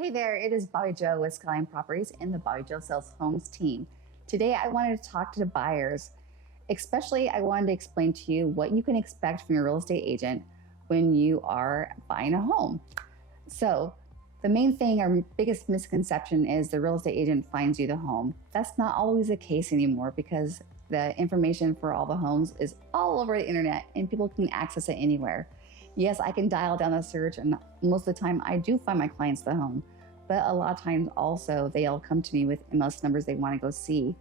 Hey there, it is Bobbie Jo with Skyline Properties and the Bobbie Jo Sells Homes team. Today I wanted to talk to the buyers. Especially I wanted to explain to you what you can expect from your real estate agent when you are buying a home. So the main thing, our biggest misconception is the real estate agent finds you the home. That's not always the case anymore because the information for all the homes is all over the internet and people can access it anywhere. Yes, I can dial down a search, and most of the time I do find my clients the home, but a lot of times also they'll come to me with MLS numbers they want to go see.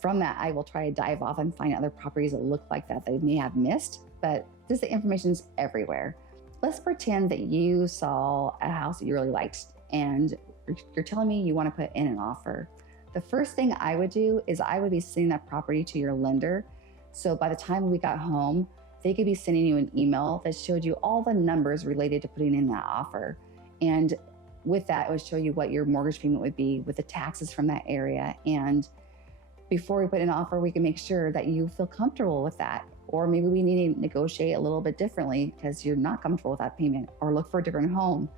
From that, I will try to dive off and find other properties that look like that they may have missed, but this information is everywhere. Let's pretend that you saw a house that you really liked and you're telling me you want to put in an offer. The first thing I would do is I would be sending that property to your lender. So by the time we got home, they could be sending you an email that showed you all the numbers related to putting in that offer. And with that, it would show you what your mortgage payment would be with the taxes from that area. And before we put in an offer, we can make sure that you feel comfortable with that. Or maybe we need to negotiate a little bit differently because you're not comfortable with that payment, or look for a different home.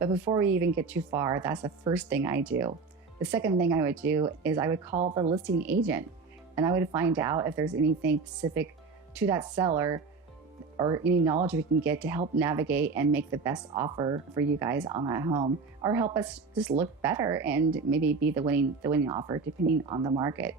But before we even get too far, that's the first thing I do. The second thing I would do is I would call the listing agent and I would find out if there's anything specific to that seller or any knowledge we can get to help navigate and make the best offer for you guys on that home, or help us just look better and maybe be the winning offer depending on the market.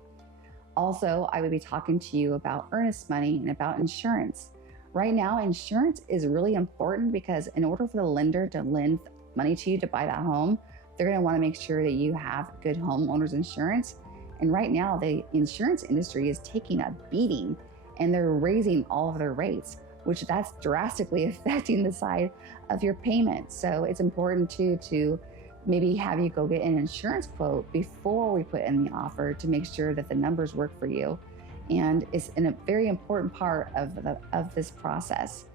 Also, I would be talking to you about earnest money and about insurance. Right now, insurance is really important because in order for the lender to lend money to you to buy that home, they're going to want to make sure that you have good homeowners insurance. And right now, the insurance industry is taking a beating and they're raising all of their rates, which that's drastically affecting the side of your payment. So it's important to maybe have you go get an insurance quote before we put in the offer to make sure that the numbers work for you. And it's a very important part of this process.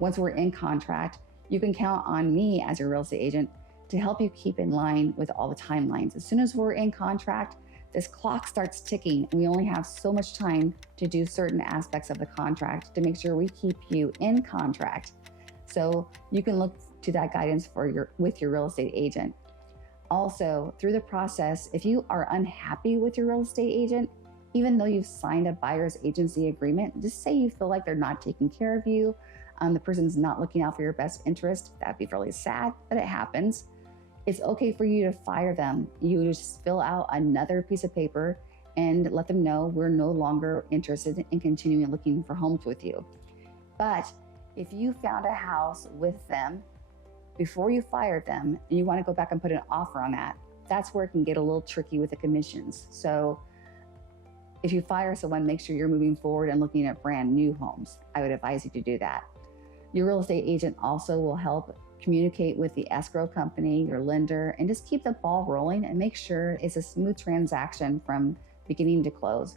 Once we're in contract, you can count on me as your real estate agent to help you keep in line with all the timelines. As soon as we're in contract, this clock starts ticking and we only have so much time to do certain aspects of the contract to make sure we keep you in contract. So you can look to that guidance with your real estate agent. Also, through the process, if you are unhappy with your real estate agent, even though you've signed a buyer's agency agreement, just say you feel like they're not taking care of you, the person's not looking out for your best interest. That'd be really sad, but it happens. It's okay for you to fire them. You just fill out another piece of paper and let them know we're no longer interested in continuing looking for homes with you. But if you found a house with them before you fired them and you want to go back and put an offer on that, that's where it can get a little tricky with the commissions. So if you fire someone, make sure you're moving forward and looking at brand new homes. I would advise you to do that. Your real estate agent also will help communicate with the escrow company, your lender, and just keep the ball rolling and make sure it's a smooth transaction from beginning to close.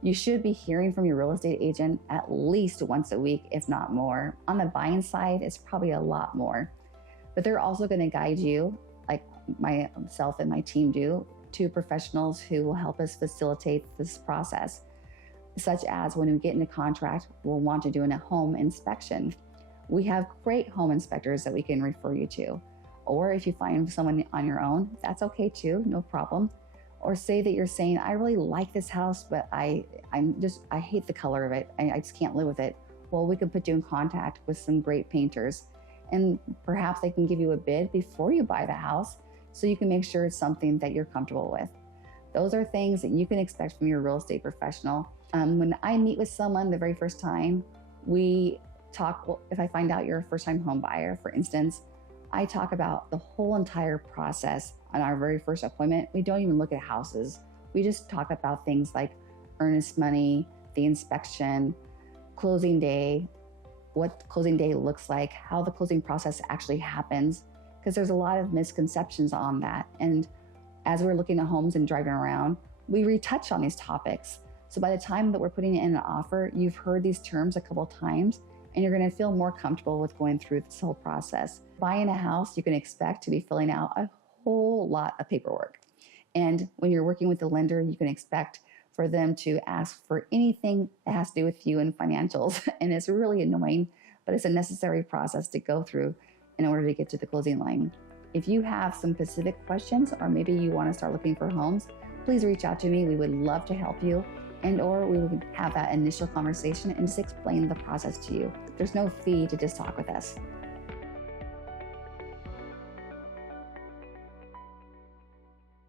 You should be hearing from your real estate agent at least once a week, if not more. On the buying side, it's probably a lot more. But they're also going to guide you, like myself and my team do, to professionals who will help us facilitate this process, such as when we get into contract, we'll want to do a home inspection. We have great home inspectors that we can refer you to. Or if you find someone on your own, that's okay too, no problem. Or say that you're saying, I really like this house, but I hate the color of it. I just can't live with it. Well, we can put you in contact with some great painters and perhaps they can give you a bid before you buy the house so you can make sure it's something that you're comfortable with. Those are things that you can expect from your real estate professional. When I meet with someone the very first time, we talk. Well, if I find out you're a first-time home buyer, for instance, I talk about the whole entire process on our very first appointment. We don't even look at houses. We just talk about things like earnest money, the inspection, closing day, what closing day looks like, how the closing process actually happens, because there's a lot of misconceptions on that. And as we're looking at homes and driving around, we retouch on these topics. So by the time that we're putting in an offer, you've heard these terms a couple times, and you're going to feel more comfortable with going through this whole process. Buying a house, you can expect to be filling out a whole lot of paperwork. And when you're working with the lender, you can expect for them to ask for anything that has to do with you and financials. And it's really annoying, but it's a necessary process to go through in order to get to the closing line. If you have some specific questions, or maybe you want to start looking for homes, please reach out to me. We would love to help you, or we would have that initial conversation and just explain the process to you. There's no fee to just talk with us.